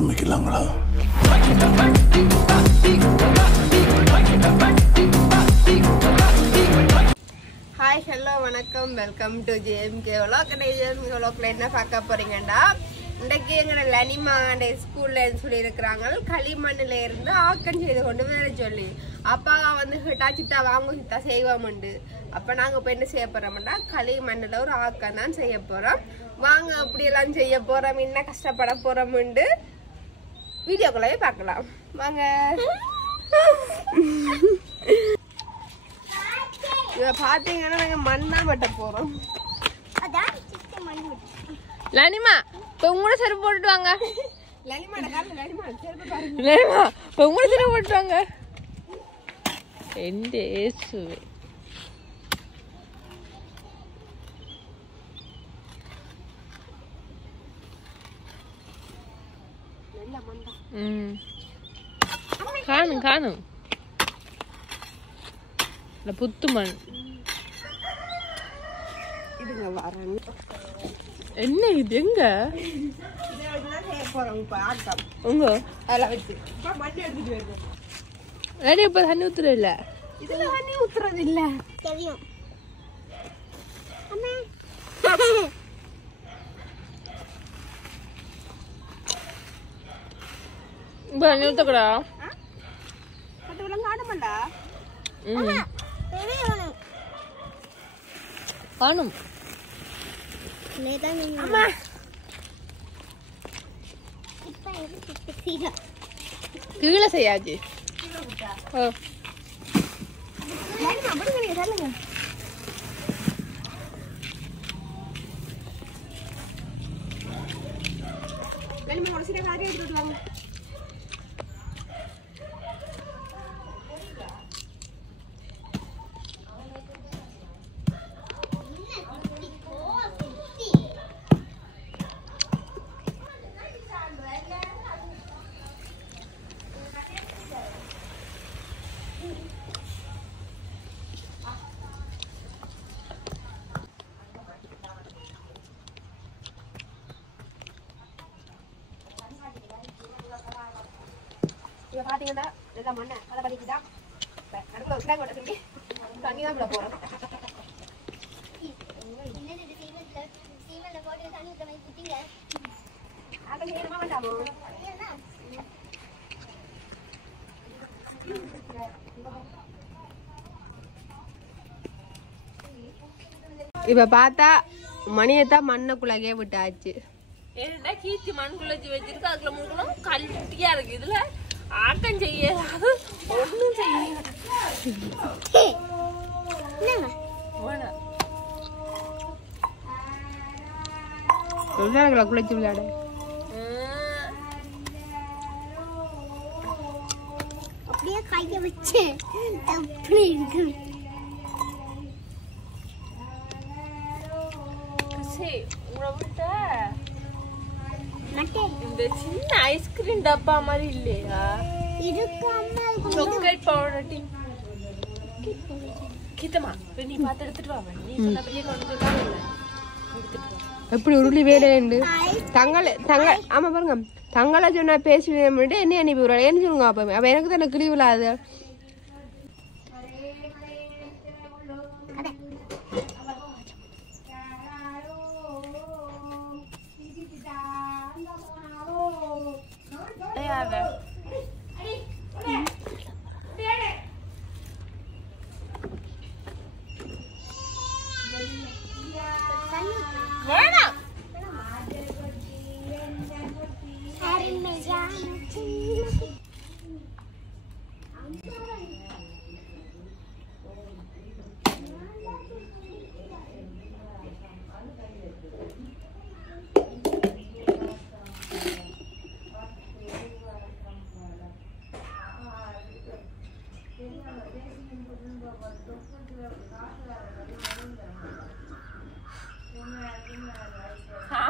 ஆரம்பிக்கலாங்களா? Hi hello வணக்கம், welcome to JMK vlog. JMK vlogல என்ன பார்க்க போறீங்கன்னா, இன்றைக்கு எங்க லனிமா ஸ்கூல்ல சொல்லியிருக்கிறாங்க களிமண்ணில இருந்து ஆக்கம் செய்து கொண்டு வர சொல்லி. அப்பா வந்து ஹிட்டாச்சிட்டா வாங்க சித்தா செய்வோம்ண்டு. அப்ப நாங்க இப்ப என்ன செய்ய போறோம்னா, களிமண்ணில் ஒரு ஆக்கம் தான் செய்ய போறோம். வாங்க அப்படி எல்லாம் செய்ய போறோம், என்ன கஷ்டப்பட போறோம்ண்டு வீடியோக்குள்ளவே பார்க்கலாம் வாங்க. இத பாத்தீங்கன்னா நாங்க மண்ணா வெட்ட போறோம். லனிமா இப்ப உங்களோட செருப்பு போட்டுட்டு வாங்க. லனிமா செருப்பு பாருங்க. லனிமா இப்ப உங்களோட செருப்பு போட்டுட்டு வாங்க. எந்த ஏசுவே காணும் காணும் புத்து மண். இதுங்க வரேன். என்ன இது எங்க செய்ய போறோம் இப்ப ஆட்டம் உங்க அதெல்லாம் வச்சு இப்ப மண்ணு எடுத்துட்டு வருது. ரெடி இப்ப தண்ணி ஊத்துற இல்ல, இதுல தண்ணி ஊத்துறது இல்ல தெரியும். இப்ப தண்ணி ஊத்தக்கூடா பட்டு விலங்கு ஆடுமாண்டா காணும். கீழே செய்யாச்சு. இங்க பாத்தீங்கன்னா நல்லா மண்ணை அதை பண்ணிக்கிட்டா நடுப்புல விட்டாங்க வட்டத்துக்கு தண்ணி தான் விட போறோம். அதை செய்யணுமா வேண்டாமோ? இப்ப பார்த்தா மணியத்தான் மண்ணுக்குள்ளே விட்டாச்சு. ஏன்னா கீச்சி மண்குள்ள வச்சிருக்கு, அதுக்குள்ள முழுக்கணும் கல்லியா இருக்கு. இதுல ஆட்டம் செய்யாது, ஒண்ணும் செய்ய குளிச்சு விளையாட அப்படியே கைய வச்சு எப்படி இருக்கு. இந்த சின்ன ஐஸ்கிரீம் டப்பா மாதிரி இல்லையா, சாக்லேட் பவுடர் டீ கிட்டமா நீ பார்த்து எடுத்துட்டு வா. நீ சொன்ன பெரிய கொண்டு எப்படி உருளி வேலைண்டு தங்க ஆமா பாருங்க தங்களை சொன்னா பேசுவேன் என்ன அனுப்பி விடுறா என்ன சொல்லுங்க. அப்ப எனக்கு தானே கிளி விழாது.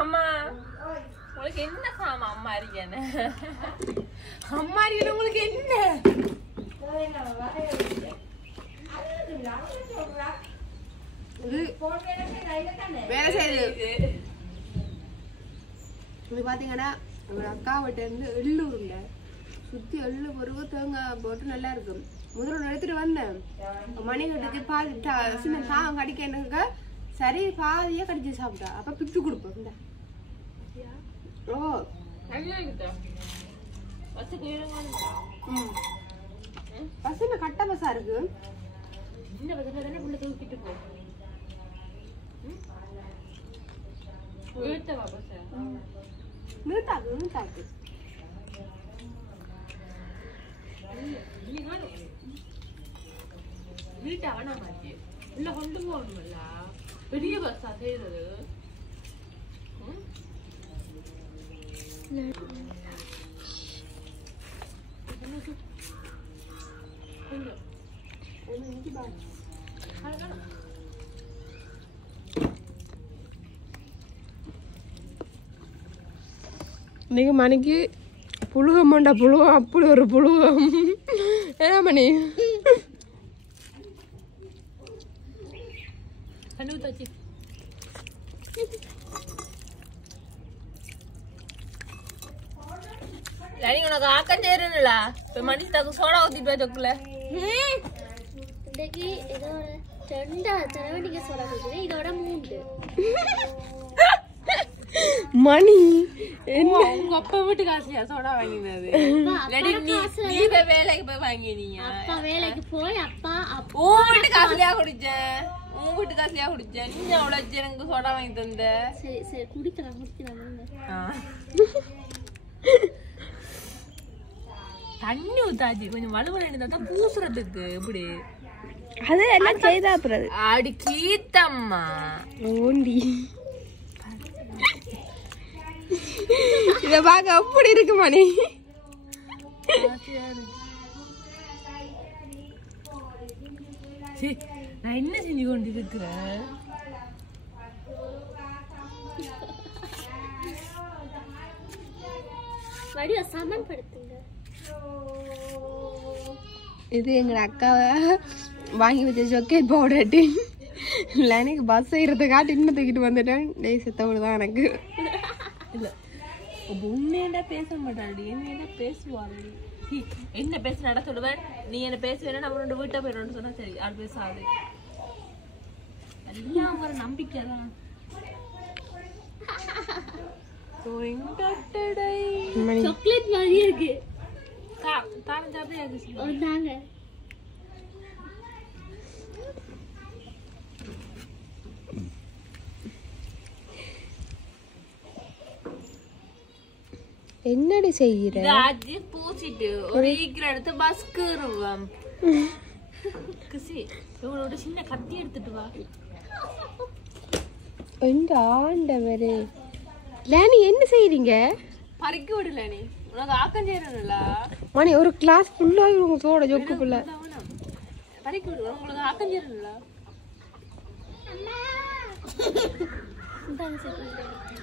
ஆமா உங்களுக்கு என்ன சாமா அம்மா இருக்கேன்னு அம்மா இருக்கேன் உங்களுக்கு என்ன வேலை செய்யுது. இது பாத்தீங்கன்னா எங்களோட அக்கா வீட்டை இருந்து எள்ளு உருண்டை சுத்தி எள்ளு பொருவு தேங்காய் போட்டு நல்லா இருக்கும். முதல்ல எடுத்துட்டு வந்தேன் மணிக்கட்டுக்கு பாதி சின்ன சாகம் கடிக்க எனக்கு சரி பாதியா கடிச்சு சாப்பிட்டா. அப்ப பிச்சு கொடுப்போம் இந்த ஓ பசங்க கட்ட பசா இருக்கு. நிறுத்தாக்கு நிறுத்தாக்கு வீட்டை அவனா மாத்தி உள்ள கொண்டு போகணும்ல பெரிய பஸ்ஸா செய்யறது. இன்னைக்கு மணிக்கு புழுகம் மாண்டா புழுகம் அப்படி ஒரு புழுகம் என்ன மணி உனக்கு ஆக்கம் செய்யறா இப்ப மனுஷனுக்கு சோடா ஊத்திட்டு வச்சுக்கல இன்னைக்கு இதோட 2 தடவை நீங்க சோடா குடிக்கிறீங்க. இதோட 3 மணி உங்க அப்பா வீட்டு காசுயா சோடா வாங்கினது? நீ வேலைக்கு போய் வாங்கினீங்க? அப்பா வேலைக்கு போய் அப்பா உன் வீட்டு காசுலயா குடிச்சேன்? உன் வீட்டு காசுலயா குடிச்சேன்? நீ அவ்வளவு எனக்கு சோடா வாங்கி தந்த. சரி சரி குடிக்கலாம். தண்ணி ஊத்தாச்சு கொஞ்சம் வலுவலன்னு தான் பூசுறதுக்கு இப்படி அது எல்லாம் செய்தா அப்புறம் அடி கீத்தம்மா ஓண்டி இத பாக்க அப்படி இருக்கு மணி. நான் என்ன செஞ்சு கொண்டு இருக்கிறேன்? வடிவ சமன்படுத்துங்க. இது எங்க அக்காவை வாங்கி வச்ச சொக்கேட் பவுடர் டின். இல்லை எனக்கு பஸ் செய்யறதுக்காக இன்னும் தூக்கிட்டு வந்துட்டேன். டேய் செத்தவಳು தான் எனக்கு. இல்ல உண்மையா பேச மாட்டாடி, என்ன பேசுவாள். என்ன பேச நட சொல்லுவேன், நீ என்ன பேசுவேன் நம்ம 2 வீட்டை போயிடணும்னு சொன்னா சரி ஆள் பேசாது. எல்லாம் ஒரு நம்பிக்கை தான். சாக்லேட் மாதிரி இருக்கு. தாரம் சாப்பிட்டே இருக்கு. ஒருதாங்க என்னடி செய்யற? அஜி பூசிட்டு ஒரு ஈக்கிற எடுத்து பஸ்க்கு இருவோம். கிசி இவளோட சின்ன கத்தி எடுத்துட்டு வா. இந்த ஆண்டவரே லேனி என்ன செய்றீங்க? பறிக்க விடல நீ உனக்கு ஆக்கம் செய்யறல மணி ஒரு கிளாஸ் ஃபுல்லா இவங்க சோட ஜொக்கு புள்ள பறிக்க விடு உங்களுக்கு ஆக்கம் செய்யறல.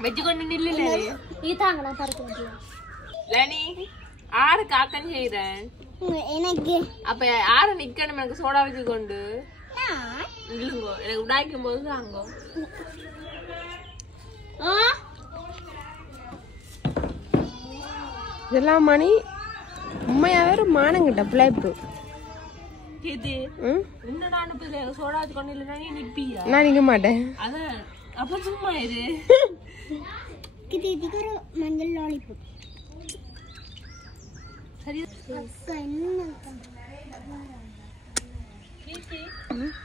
வெஜ் கொண்டு நில்லு லேனி. இதாங்க நான் பறிக்க முடியும். லேனி ஆருக்கு ஆக்கம் செய்றேன் எனக்கு. அப்ப யார நிக்கணும் எனக்கு சோடா வச்சு கொண்டு இல்லங்கோ எனக்கு உடாய்க்கும் போது தாங்கோ. இதெல்லாம் மணி உண்மையாவே ஒரு மானங்கிட்ட பிள்ளைப்பு. இது என்னடா அனுப்புது சோடா வச்சு கொண்டு இல்லைன்னா நீ நிப்பியா? நான் நிக்க மாட்டேன். அதான் அப்ப சும்மா இது இதுக்கு ஒரு மஞ்சள் லாலிபாப். சரி என்ன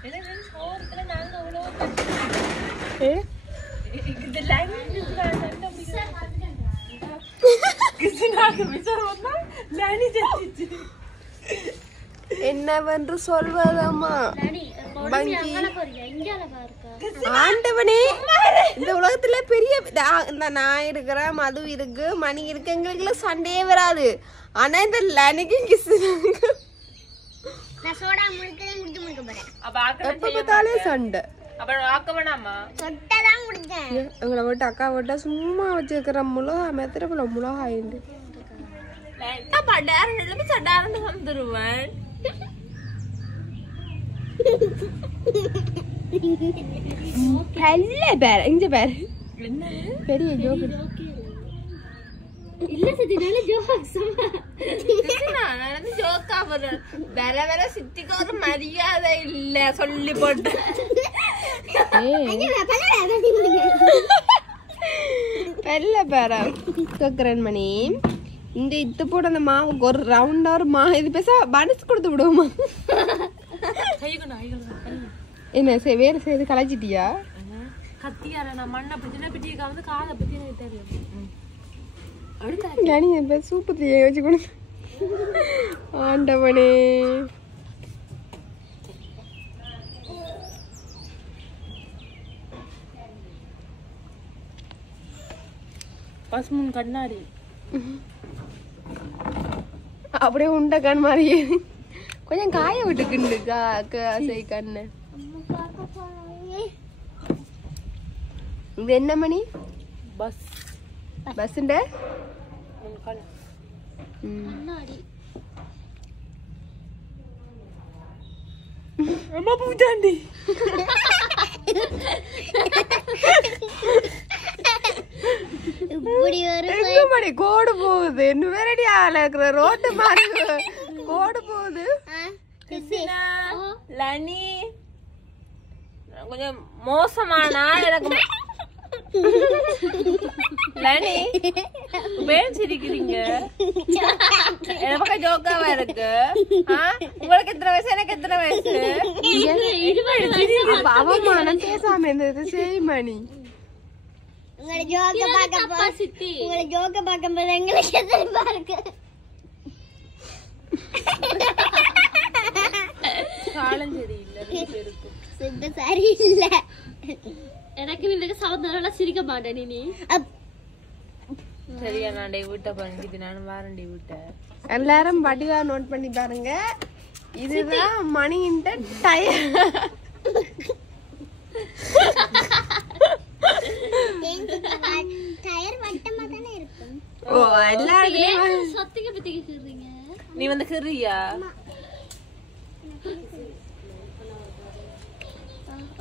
எனக்கு சோறுல நாங்க அவ்வளோ ஏ இந்த லாங்குவேஜ் கிருஷ்ணாக்கு விசாரம் வந்தா லானி ஜெயிச்சு என்னவென்று சொல்வதம்மா பங்கி இங்க ஆண்டவனே இந்த உலகத்துல பெரிய இந்த நான் இருக்கிறேன், மது இருக்கு, மணி இருக்கு, எங்களுக்கு சண்டையே வராது. ஆனா இந்த லனிக்கும் கிசுனாக்கு நான் சோடா முழுக்கதான் குடிச்சு முடிக்க போறேன். அப்ப ஆக்கம் எப்ப பார்த்தாலே சண்டை. அப்ப ஆக்க வேணாமா? சொட்டதான் குடிச்சேன். எங்களை விட்டு அக்கா விட்டா சும்மா வச்சிருக்கிற மிளகா மெத்திரக்குள்ள மிளகா ஆயிண்டு படாரன்னு சடாரன்னு வந்துருவேன். பேர் இங்க பேர் என்ன பெரிய ஜோக்கு இல்ல சித்தி நல்ல ஜோக்ஸ் நான் ஜோக்கா போறேன் வேற வேற சித்திக்கு ஒரு மரியாதை இல்ல சொல்லி போட்டு வெள்ள பேர கேக்குறேன் மணி இந்த இத்து போட அந்த மாவுக்கு ஒரு ரவுண்டா ஒரு மா இது பேச பனிச்சு கொடுத்து விடுவோமா என்ன வேற செய்து கலைச்சிட்டியா கத்தியால நான் மண்ணை பத்தின பிட்டியை வந்து காதை பத்தி எனக்கு தெரியும் கனி இப்ப சூப்பு தீய வச்சு கொடு ஆண்டவனே பசுமுன் கண்ணாடி அப்படியே உண்ட கண் மாதிரியே கொஞ்சம் காய விட்டுக்குண்டு சரி கண்ணு இது என்ன மணி பஸ் பஸ்ண்ட கண்ணாடி அம்மா பூஜாண்டி இப்படி ஒரு எங்க மணி கோடு போகுது இன்னும் வேறடி ஆள இருக்கிற ரோட்டு மாதிரி கோடு போகுது லனி கொஞ்சம் மோசமானா எனக்கு லனி பேர் சிரிக்கிறீங்க எனக்கு ஜோக்காவா இருக்கு உங்களுக்கு எத்தனை வயசு எனக்கு எத்தனை வயசு அவமானம் பேசாம இருந்தது சரி மணி உங்களை ஜோக்க பார்க்க சித்தி உங்களை ஜோக்க பார்க்கும்போது எங்களுக்கு எதிர்ப்பா இருக்கு காலம் சரியில்லை இருக்கு சித்த சரியில்லை எனக்கு வீட்டுக்கு சவுந்தரம் சிரிக்க மாட்டேன் நீ சரியா நான் வீட்டை பண்ணிட்டு நானும் வாரண்டி வீட்டை எல்லாரும் வடிவா நோட் பண்ணி பாருங்க இதுதான் மணின்ற டயர் டயர் வட்டமா தானே இருக்கும் ஓ எல்லாரும் சத்திக்க பத்தி கேக்குறீங்க நீ வந்து கிரியா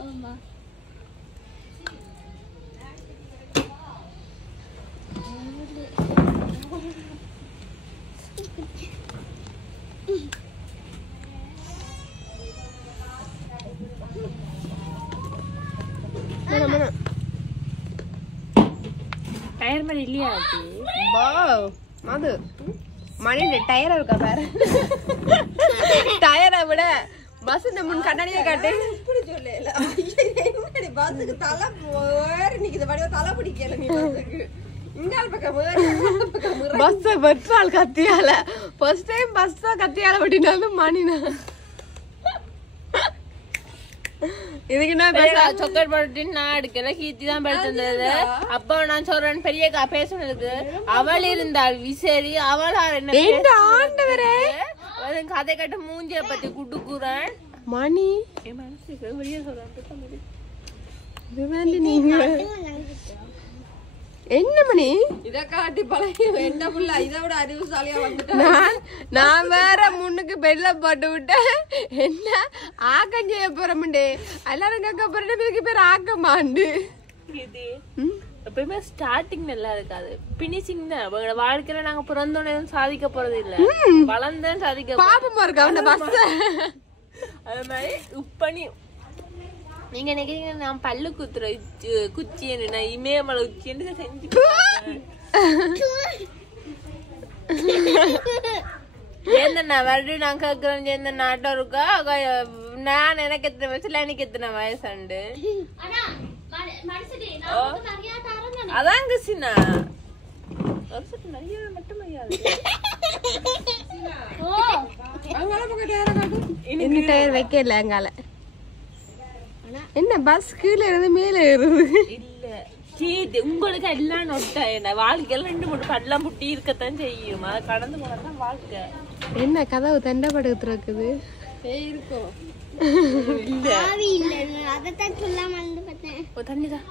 ஆமா டயர் மாதிரி இல்லையா மது மணில டயர் இருக்கா பாரு டயரை விட பஸ் முன் கண்ணாடியே காட்டு இப்படி சொல்லல பஸ்ஸுக்கு தலை நிக்குது வடிவ தலை பிடிக்கல நீ பஸ்ஸுக்கு இங்கால் பக்கம் பஸ் பெட்ரோல் கத்தியால ஃபர்ஸ்ட் டைம் பஸ் கத்தியால விட்டினாலும் மணினா இதுக்கு நான் சாக்லேட் போட்டு நான் எடுக்கல கீர்த்தி தான் எடுத்திருந்தது அப்ப நான் சொல்றேன் பெரியக்கா பேசுனதுக்கு அவள் இருந்தாள் விசேரி அவள் என்ன ஆண்டவரே கதை கட்ட மூஞ்சிய பத்தி குடுக்குறேன் மணி என் மனசுக்கு வெளியே சொல்றேன் நீங்க என்ன மணி இத காட்டி பழகி என்ன புள்ள இதை விட அறிவுசாலியா வந்துட்டேன் நான் வேற முன்னுக்கு பெல்ல போட்டு விட்டேன் என்ன ஆக்கம் செய்ய போறமுண்டே எல்லாரும் கேட்க போறேன் இதுக்கு பேர் ஆக்கமாண்டு இது எப்பயுமே ஸ்டார்டிங் நல்லா இருக்காது பினிஷிங் தான் உங்களோட வாழ்க்கையில நாங்க பிறந்தோடனே சாதிக்க போறது இல்ல வளர்ந்தேன் சாதிக்க பாப்பமா இருக்கு அவன பஸ் அது மாதிரி உப்பனி நீங்க நினைக்கிறீங்க நான் பல்லு குத்துற குச்சி நான் இமயமலை உச்சின்னு செஞ்சு ஏந்தண்ணா மறுபடியும் நான் கேக்குறேன் சேர்ந்த நாட்டம் இருக்கா நான் எனக்கு எத்தனை வயசுல எனக்கு எத்தனை வயசுண்டு அதான் கிருஷ்ணா மட்டும் இன்னும் டயர் வைக்கல அங்கால என்ன பஸ் கீழே இருந்து மேல ஏறுது இல்ல சீட்டு உங்களுக்கு எல்லாம் நொட்டா என்ன வாழ்க்கையில 2-3 கடலாம் புட்டி இருக்கத்தான் செய்யும் அதை கடந்து போனதான் வாழ்க்கை என்ன கதவு தண்டப்படுத்து இருக்குது இருக்கும் அதைத்தான் சொல்லாம வந்து பார்த்தேன் ஓ தண்ணிதான்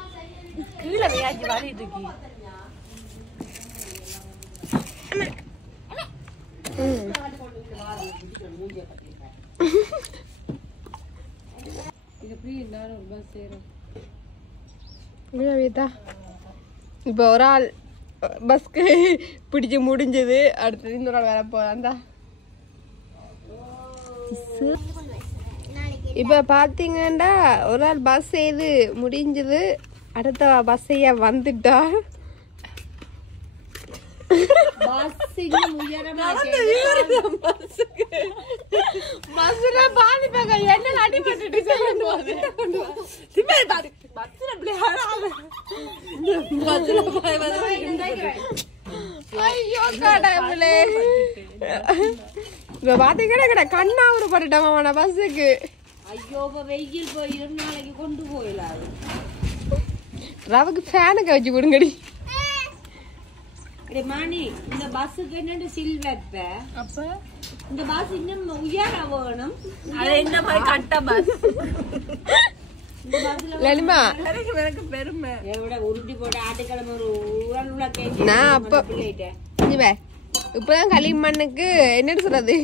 கீழே வியாஜி வாடிட்டு இருக்கி இப்ப ஒரு ஆள் பஸ்க்கு பிடிச்சி முடிஞ்சது. அடுத்தது இன்னொரு நாள் வேற போதாந்தா. இப்ப பாத்தீங்கன்னா ஒரு நாள் பஸ் ஏது முடிஞ்சது. அடுத்த பஸ் ஐயா வந்துட்டா. ஐயோ கடவுளே, பாத்தீங்கன்னா கண்ணா ஒரு பட்டுட்டான் பஸ்ஸுக்கு. ஐயோ வெயில் போய் ஒரு நாளைக்கு கொண்டு போயிடலாம். ரவுக்கு ஃபேனுக்கு வச்சு கொடுங்கடி. மணி இந்த பஸ்ஸுக்கு என்ன சில் வைப்ப? அப்ப இந்த பஸ் இன்னும் உயர வேணும். அது என்ன மாதிரி கட்ட பஸ் லலிமா எனக்கு பெருமை. எவ்வளோ உருட்டி போட்டு ஆட்டுக்கிழமை ஒரு உரல் உள்ள கேட்டு நான் அப்ப இப்பதான் களிமண்ணுக்கு என்னன்னு சொல்றது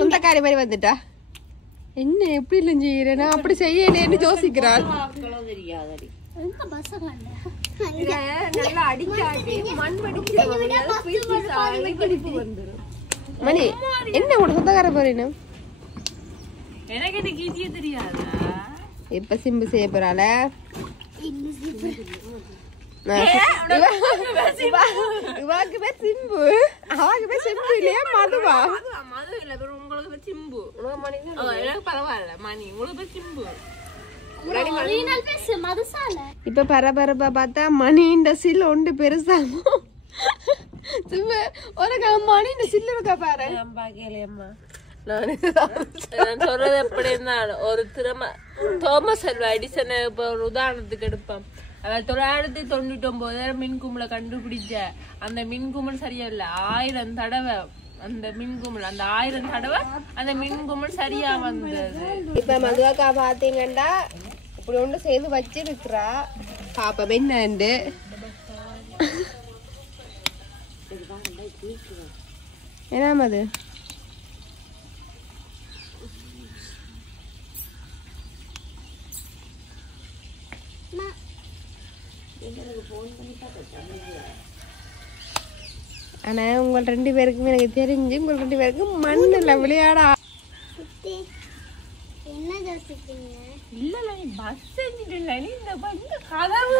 சொந்தக்காரி மாதிரி வந்துட்டா. என்ன எப்படி இல்லை செய்யறேன்னா அப்படி செய்யலேன்னு யோசிக்கிறாள். தெரியாதடி மணி என்ன உட சொந்தக்கார போறேன்னு எனக்கு இது கீச்சியே தெரியாதா? இப்ப சிம்பு செய்ய போறாள. இவாக்கு பேர் சிம்பு, அவாக்கு பேர் சிம்பு இல்லையா மதுவா? மது இல்ல, உங்களுக்கு பேர் சிம்பு. எனக்கு பரவாயில்ல மணி, உங்களுக்கு பேர் சிம்பு. இப்ப பரபரப்பா பார்த்தா மணி இந்த சில் ஒன்று பெருசாமோ. சிம்பு உனக்கு மணி இந்த சில்லு இருக்கா பாரு. நான் சொல்றது எப்படின்னா, ஒரு திறமை தோமஸ் அல்வா எடிசனை இப்ப ஒரு உதாரணத்துக்கு எடுப்பேன். அவள் 999 மின்குமலை கண்டுபிடிச்ச அந்த மின்குமல் சரியா இல்ல. 1000 தடவை அந்த மின்குமல், அந்த 1000 தடவை அந்த மின்குமல் சரியா வந்தது. இப்ப மதுவாக்கா பாத்தீங்கன்னா இப்படி ஒன்று செய்து வச்சிருக்கிறா. பாப்பா என்னண்டு என்ன மது ஆனா உங்க 2 பேருக்குமே எனக்கு தெரிஞ்சு உங்க 2 பேருக்கும் மண்ணுல விளையாடா. என்ன யோசிப்பீங்க? இல்ல நீ பஸ் செஞ்சுட்டு நீ இந்த கதவு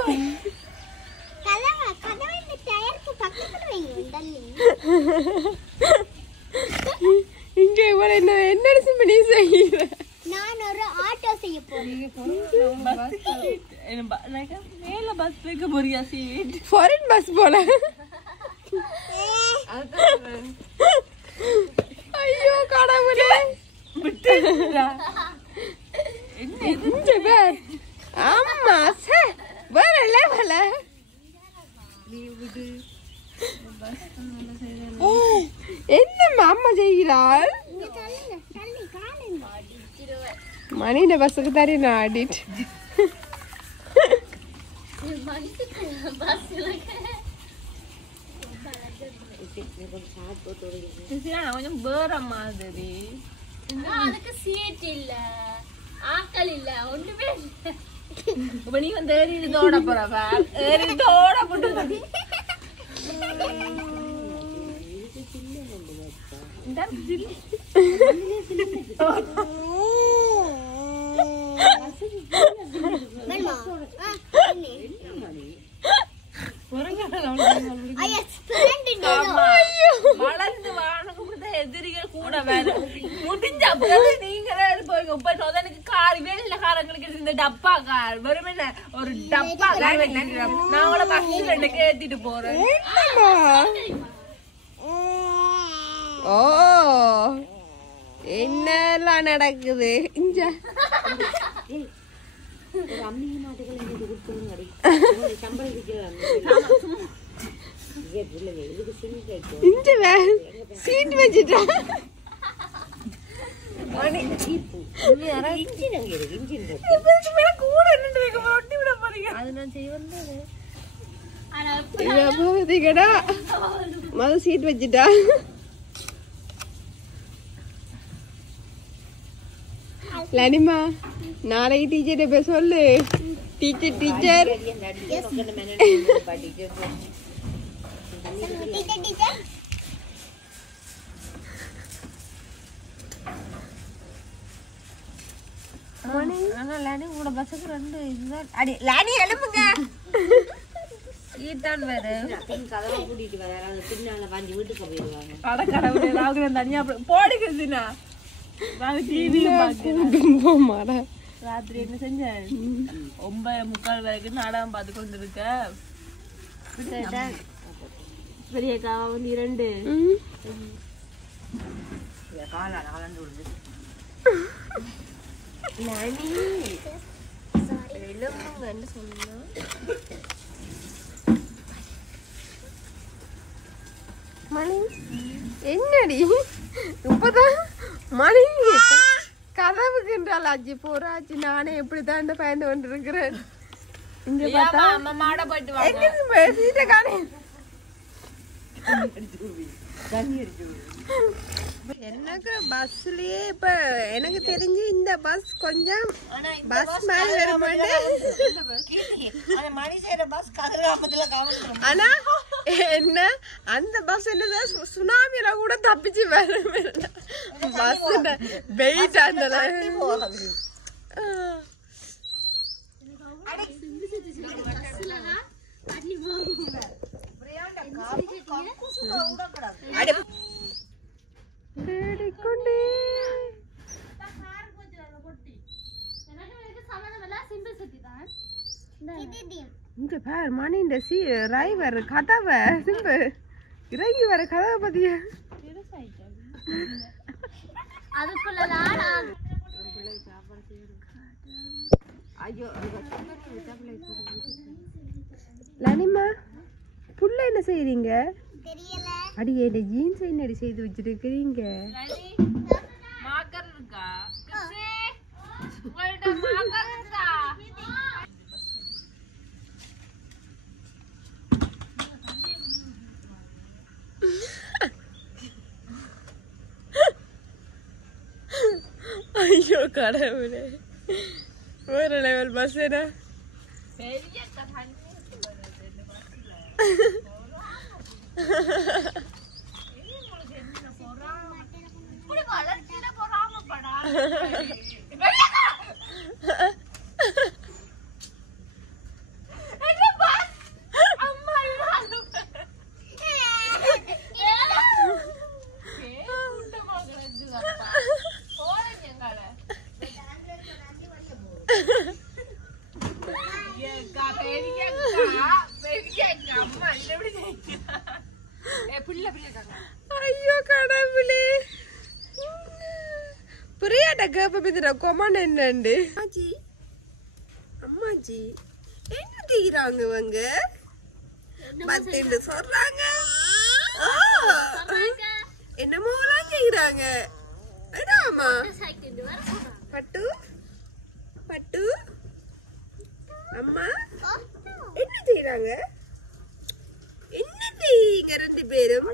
கதவை இந்த டயருக்கு பக்கத்துல வைங்க தள்ளி. இங்க இவ்வளவு என்ன நீ செய்யற? நான் ஒரு ஆட்டோ செய்ய போறேன். மேல பஸ் வைக்க போறியா? சீட் ஃபாரின் பஸ் போல. ஐயோ கடவுளே, ஆமா வேற லெவல. என்னம்மா அம்மா செய்கிறாள்? மணின பஸ்ஸுக்கு தானே நான் ஆடிட்டு கொஞ்சம் வேற மாதிரி. அதுக்கு சீட் இல்ல, ஆக்கள் இல்ல, ஒண்ணுமே இல்ல. இப்ப நீ வந்து ஏறிதோட போறவ ஏறிதோட போட்டு வளர்ந்து வாங்க எதிரிகள் கூட வேற முடிஞ்ச நீங்களே போய் சொதனுக்கு கார் வெளியில காரங்களுக்கு இந்த டப்பா கார் வெறும் என்ன ஒரு டப்பா கார் நான் உங்களை பஸ்ல எனக்கு ஏத்திட்டு போறேன். ஓ என்னெல்லாம் நடக்குது இங்க? சீட் வச்சுட்டா மது சீட் வச்சுட்டா. லனிமா நாளைக்கு டீச்சர்கிட்ட போய் சொல்லு. டீச்சர் டீச்சர் ஆனா லானி உங்களோட பஸ்ஸுக்கு 2 இதுதான் அடி லானி எழுப்புங்க ஈட்டான் வேற கதவை கூட்டிட்டு வராங்க பின்னால வாங்கி வீட்டுக்கு போயிடுவாங்க அடக்கடவுளே ராகுல தனியா போடுகிறதுனா நாங்க டிவி குடும்பமாடா ராத்திரி என்ன செஞ்சேன் 9:45 வரைக்கும் நாடகம் பார்த்து கொண்டு இருக்க பெரிய காவா வந்து 2 கால கலந்து விடுது லானி எழுப்புங்கன்னு சொன்னா மணி என்னடி இப்பதான் மணி கதவுக்குன்றாள் அஜி போறாச்சு நானே எப்படிதான் பயந்து கொண்டு இருக்கிறேன் இங்க பார்த்தா அம்மா மாட போயிட்டு வா எங்க பேசிட்டு காணே எனக்கு பஸ்லயே இப்ப எனக்கு தெரிஞ்சு இந்த பஸ் கொஞ்சம் பஸ் மாதிரி வருமாண்டு ஆனா என்ன அந்த பஸ் என்ன சுனாமியில கூட தப்பிச்சு வரும் பஸ் வெயிட் அந்த தேடிக்கொண்டே இங்க பாரு மணி இந்த டிரைவர் கதவை சிம்பு இறங்கி வர கதவை பத்திய லனிமா புள்ள என்ன செய்றீங்க தெரியல அடியே இந்த ஜீன்ஸ் என்னடி செய்து வச்சிருக்கீங்க மார்க்கர் இருக்கா கிசி உங்கள்ட்ட மார்க்கர் இருக்கா ஐயோ கடவுளே வேற லெவல் பஸ் என்ன பெரிய தண்ணி ஐயோ கடவுளே புரியாட்ட கேப்ப பத்திர கொமான் என்னண்டு அம்மாஜி என்ன செய்யறாங்க இவங்க மத்தேன்னு சொல்றாங்க என்னமோலாம் செய்யறாங்க ஆமா பட்டு பட்டு அம்மா என்ன செய்யறாங்க என்ன செய்யுங்க 2 பேரும்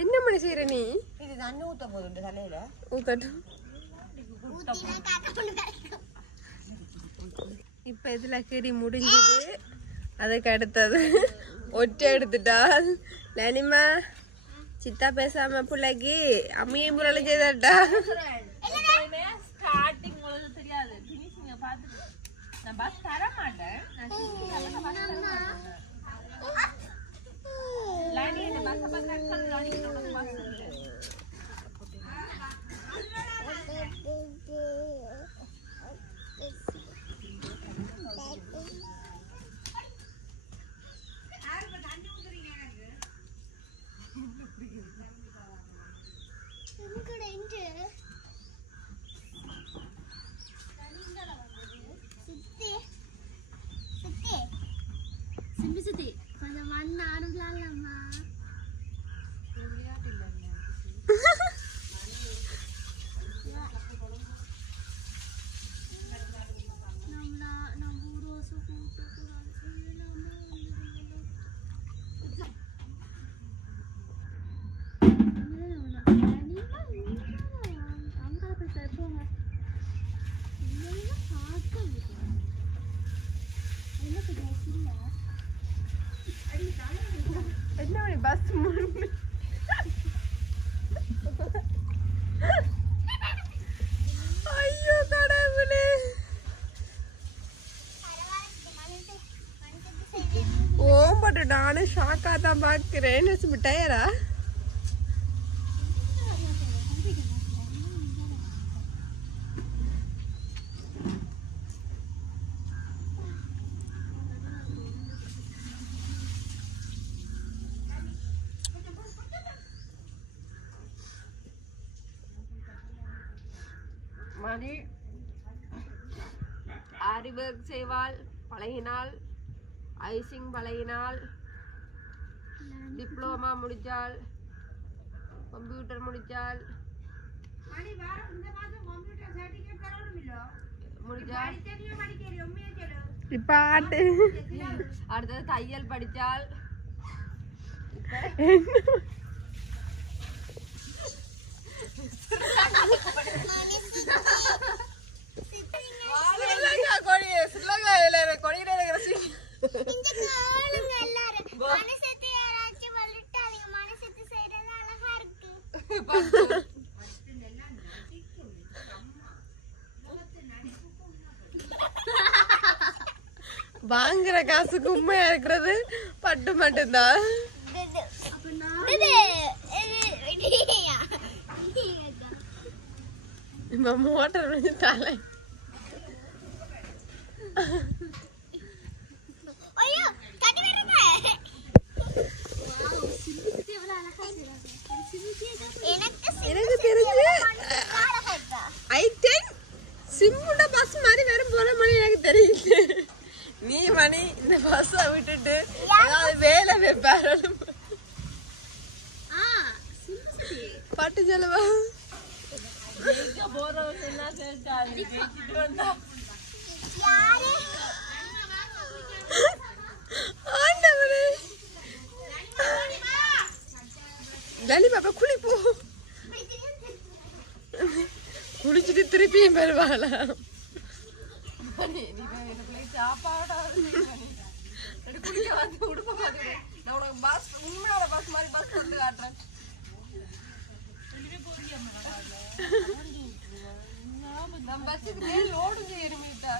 என்ன மணி செய்யற நீ இது தண்ணி ஊத்த போகுது தலையில ஊத்தட்டும் இப்ப இதுல கறி முடிஞ்சது அதுக்கு அடுத்தது ஒற்றை எடுத்துட்டா லனிமா சித்தா பேசாம பிள்ளைக்கு அம்மையும் புரள செய்தாட்டா ஸ்டார்டிங் உங்களுக்கு தெரியாது ஃபினிஷிங்க பார்த்துட்டு நான் பஸ் தர மாட்டேன் லானி இந்த பஸ் பக்கத்துல லானி கிட்ட பஸ் சிம்பி கொஞ்சம் மண் ஆடுலாம்மா நானும் ஷாக்கா தான் பாக்குறேன். டயரா மணி ஆரிவர்க் செய்வாள், பழகினாள், ஐசிங் பழகினாள், டிப்ளோமா முடிச்சாள், கம்ப்யூட்டர் முடிச்சாள், இப்ப அடுத்தது தையல் படிச்சாள். வாங்குற காசுக்கு உண்மையா இருக்கிறது பட்டு மட்டும்தான். இப்ப மோட்டர் தலை எனக்கு தெரிஞ்சு சிம்முட பஸ் மாதிரி வரும் போல மணி எனக்கு தெரியுது. நீ மணி இந்த பஸ் விட்டுட்டு ஏதாவது வேலை வைப்பாரு பாட்டு செலவா ஜலி பாப்பா குளிப்போ, குளிச்சுட்டு திருப்பியும் வருவாளா? குளிக்க வந்து உடுப்ப பாக்குறேன். நான் உனக்கு பஸ் உண்மையான பஸ் மாதிரி பஸ் வந்து காட்டுறேன். நம்ம பஸ்ஸுக்கு மேல் ஓடும் செய்யணுமேட்டா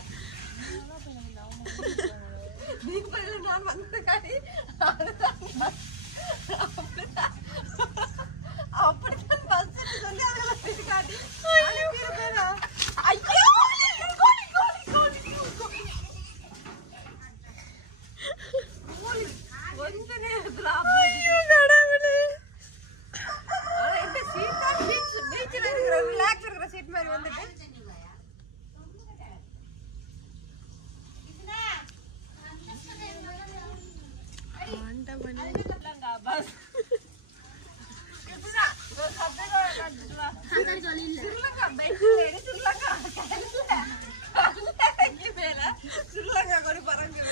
நீங்க நான் வந்து காட்டி அப்படித்தான் பஸ் சொல்லி அதெல்லாம் போயிட்டு காட்டி ஐயோ கொஞ்ச நேரத்துல பீச்சில் இருக்கிற ரிலாக்ஸ் இருக்கிற சீட் மாதிரி வந்துட்டு ஸ்ரீலங்கா கூட பறந்து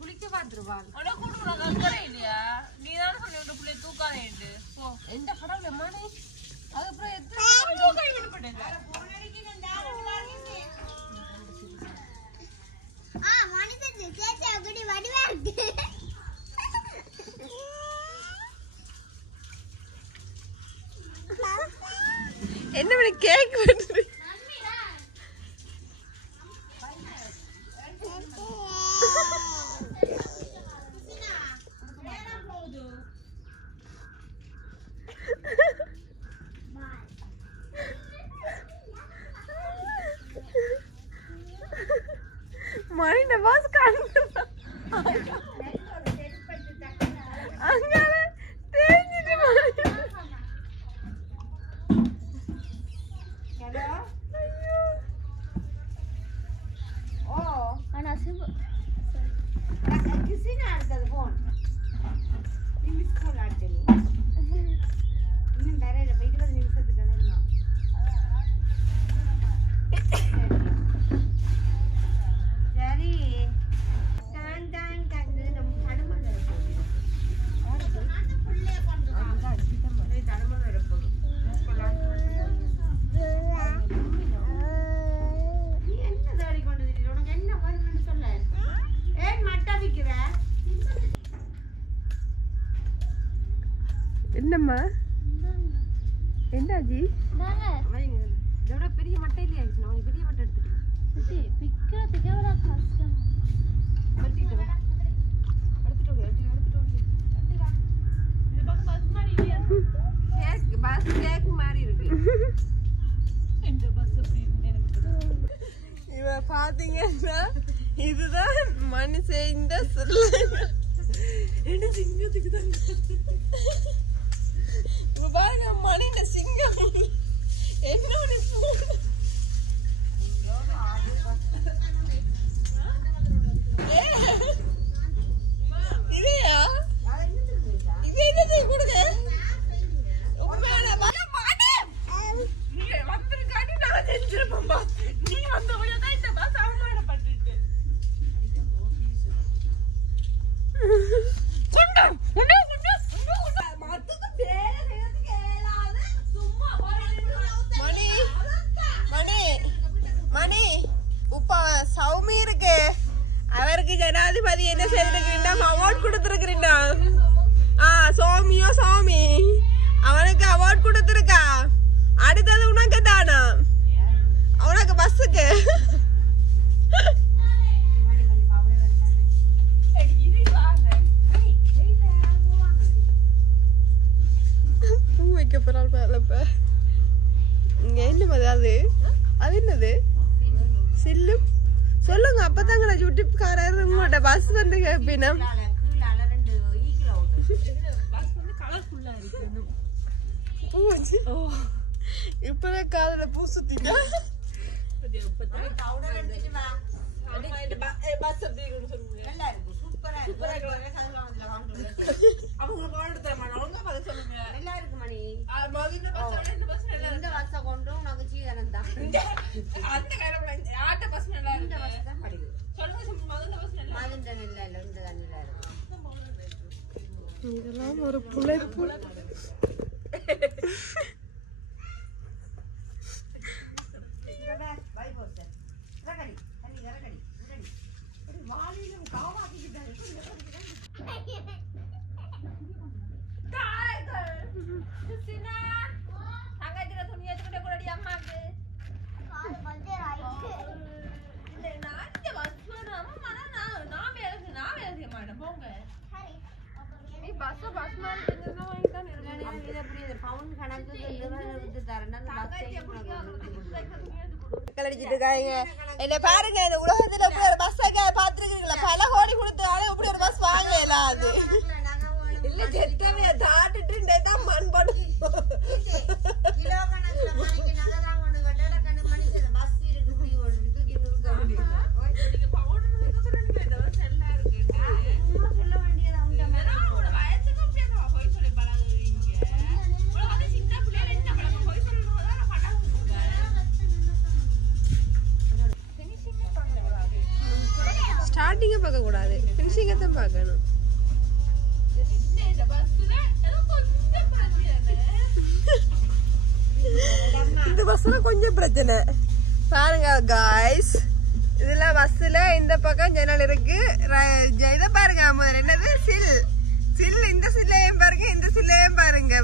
குளிக்க பாத்துருவான் இல்லையா? நீதான சொன்ன பிள்ளை தூக்காதே எந்த படம் எம்மானே அதுக்கப்புறம் என்ன பண்ணி கேக் வந்து மணின பாஸ் காணுது அங்கால தேஞ்சிட்டு மணி ஹலோ ஐயோ ஓ انا சிவ கிசினா அடுத்தது போன் நீ மிஸ் கால் ஆட்டேனி இன்னும் வேற 20 நிமிஷத்துக்கு வருமா சரி என்னம்மா என்னாச்சு இதோட பெரிய மட்டை இல்லையா நான் பெரிய மட்டை எடுத்துட்டேன் பிக்கிறதுக்கு எவ்வளோ கஷ்டம் பஸ் மாதிரி இருக்கு இவ பாத்தீங்கன்னா இதுதான் மனுஷன் இந்த சிங்கத்துக்கு தான் இப்ப பாருங்க மணின சிங்கம் என்னோட இதையா இது என்னது கொடுங்க அவருக்கு ஜனாதிபதி என்ன செய்திருக்கிறீண்டா அவார்ட் கொடுத்திருக்கிறீண்டா சோமியோ சோமி அவனுக்கு அவார்ட் கொடுத்திருக்கா அடுத்தது உனக்கு தானா உனக்கு பஸ்ஸுக்கு பூ வைக்க போறாள் பேரப்ப இங்க என்ன அது அது என்னது சில்லும் சொல்லுங்க அப்பதாங்க யூடியூப்காரர் உங்களோட பஸ் வந்து கேட்பீனா இப்பவே காதல பூ சுத்திட்டா இதெல்லாம் ஒரு புழைப்பு என்ன பாருங்க இந்த உலகத்துல பஸ் பாத்துருக்கீங்களா பல கோடி கொடுத்தாலும் இப்படி ஒரு பஸ் வாங்கல அது இல்ல செத்தவே தாட்டுட்டு மண் படு ஸ்டார்டிங்க பார்க்க கூடாது ஃபினிஷிங்க தான் பார்க்கணும் இந்த பஸ்ல கொஞ்சம் பிரச்சனை பாருங்க காய்ஸ் இதுல பஸ்ல இந்த பக்கம் ஜன்னல் இருக்கு இதை பாருங்க முதல்ல என்னது சில் இந்த சில்லையும் பாருங்க இந்த சில்லையும் பாருங்க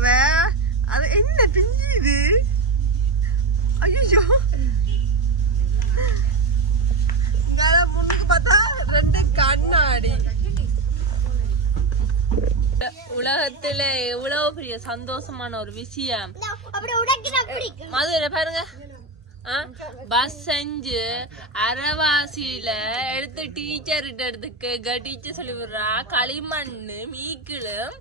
அது என்ன பிஞ்சுது ஐயோ முன்னுக்கு பார்த்தா ரெண்டு கண்ணாடி உலகத்துல எவ்வளவு பெரிய சந்தோஷமான ஒரு விஷயம் மதுரை பாருங்க பஸ் செஞ்சு அரைவாசியில எடுத்து டீச்சர்கிட்ட எடுத்துக்க டீச்சர் சொல்லி விடுறா களிமண்ணு மீக்கிளும்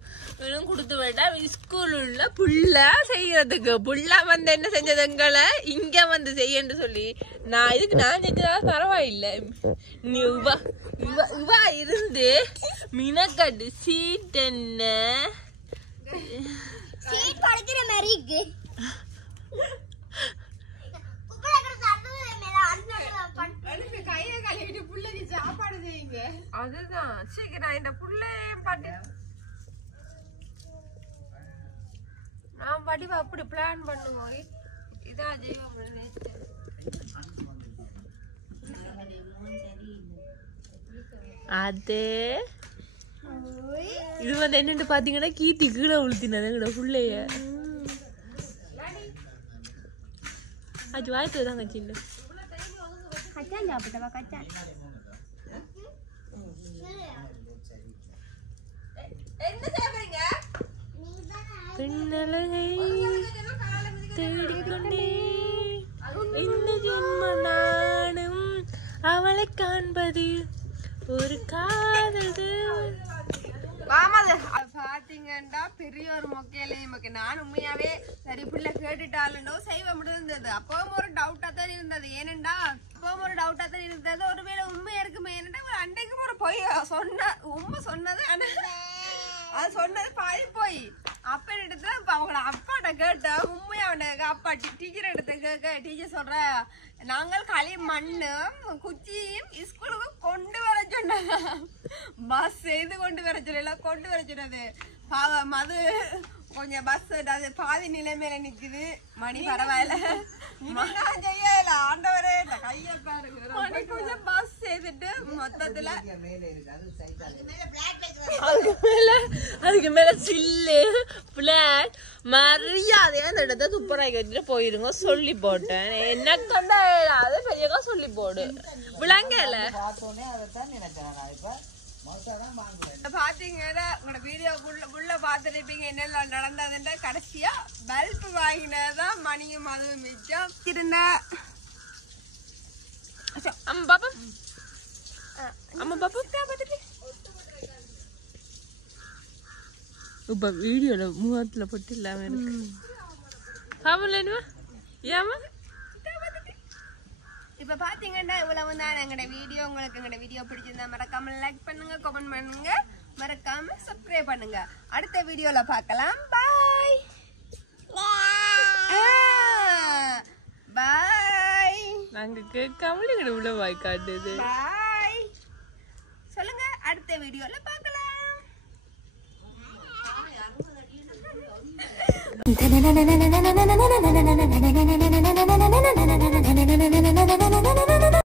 கொடுத்து விட்டா ஸ்கூல் உள்ள புல்லா செய்யறதுக்கு புல்லா வந்து என்ன செஞ்சதுங்களை இங்க வந்து செய்யன்னு சொல்லி நான் செஞ்சதா பரவாயில்லை நீ இவா இருந்து மினக்கட்டு சீட் என்ன அதுதான் சீக்கிரம் இந்த புள்ளையும் பாட்டு நான் படிவா அப்படி பிளான் பண்ணுவோம் இதான் அது இது வந்து என்னன்னு பாத்தீங்கன்னா கீத்தி கீழே உளுத்தினதுங்கட புள்ளைய அது வாய்ப்பு தாங்க சின்ன கச்சான் சாப்பிட்டவா கச்சான் பெண்ணழகை தேடிக்கொண்டே இந்த ஜென்ம நானும் அவளை காண்பது ஒரு காதது. பாத்தீங்கன்னா பெரிய ஒரு மொக்கையில நான் உண்மையாவே சரி பிள்ளை கேட்டுட்டாலுண்டோ செய்வ முடிந்தது. அப்பவும் ஒரு டவுட்டா தான் இருந்தது. ஏனண்டா அப்பவும் ஒரு டவுட்டா தான் இருந்தது. ஒருவேளை உண்மையா இருக்குமே ஏனண்டா ஒரு அண்டைக்கும் ஒரு பொய் சொன்ன உண்மை சொன்னது. அது சொன்னது பாதி போய் அப்ப எடுத்து அவங்கள அப்பாட்ட கேட்ட உண்மையா அவனுக்கு அப்பா டீச்சர் எடுத்து கேட்க டீச்சர் சொல்ற நாங்கள் களி மண்ணும் குச்சியும் ஸ்கூலுக்கு கொண்டு வர சொன்னாங்க. பஸ் செய்து கொண்டு வர சொல்லல கொண்டு வர சொன்னது. மது கொஞ்சம் பஸ் அது பாதி நிலைமையில நிக்குது. மணி பரவாயில்ல செய்யல ஆண்டவரே கைய பாருங்க கொஞ்சம் பஸ் செய்துட்டு மொத்தத்துல அதுக்கு மேல சில்லு பிளாட் மரியாதையா அந்த இடத்த துப்புராய் கட்டிட்டு போயிருங்க சொல்லி போட்டேன். எனக்கு வந்து அது பெரியக்கா சொல்லி போடு விளங்கல பாத்தீங்கன்னா உங்களோட வீடியோக்குள்ள பாத்துருப்பீங்க என்னெல்லாம் நடந்ததுன்ற. கடைசியா பல்ப் வாங்கினதான் மணியும் அதுவும் மிச்சம் இருந்த. அம்மா பாப்பா அம்மா பாப்பா இப்ப வீடியோல முகத்துல போட்டு இல்லாம இருக்கு பாவலனுவா ஏமா. இப்ப பாத்தீங்கன்னா இவ்வளவு தான் எங்களோட வீடியோ. உங்களுக்கு எங்களோட வீடியோ பிடிச்சிருந்தா மறக்காம லைக் பண்ணுங்க, கமெண்ட் பண்ணுங்க, மறக்காம சப்ஸ்கிரைப் பண்ணுங்க. அடுத்த வீடியோல பார்க்கலாம். பாய் பாய். நாங்க கேட்காமலே எங்க உள்ள வாய் காட்டுது. பாய் சொல்லுங்க. அடுத்த வீடியோல பார்க்கலாம்.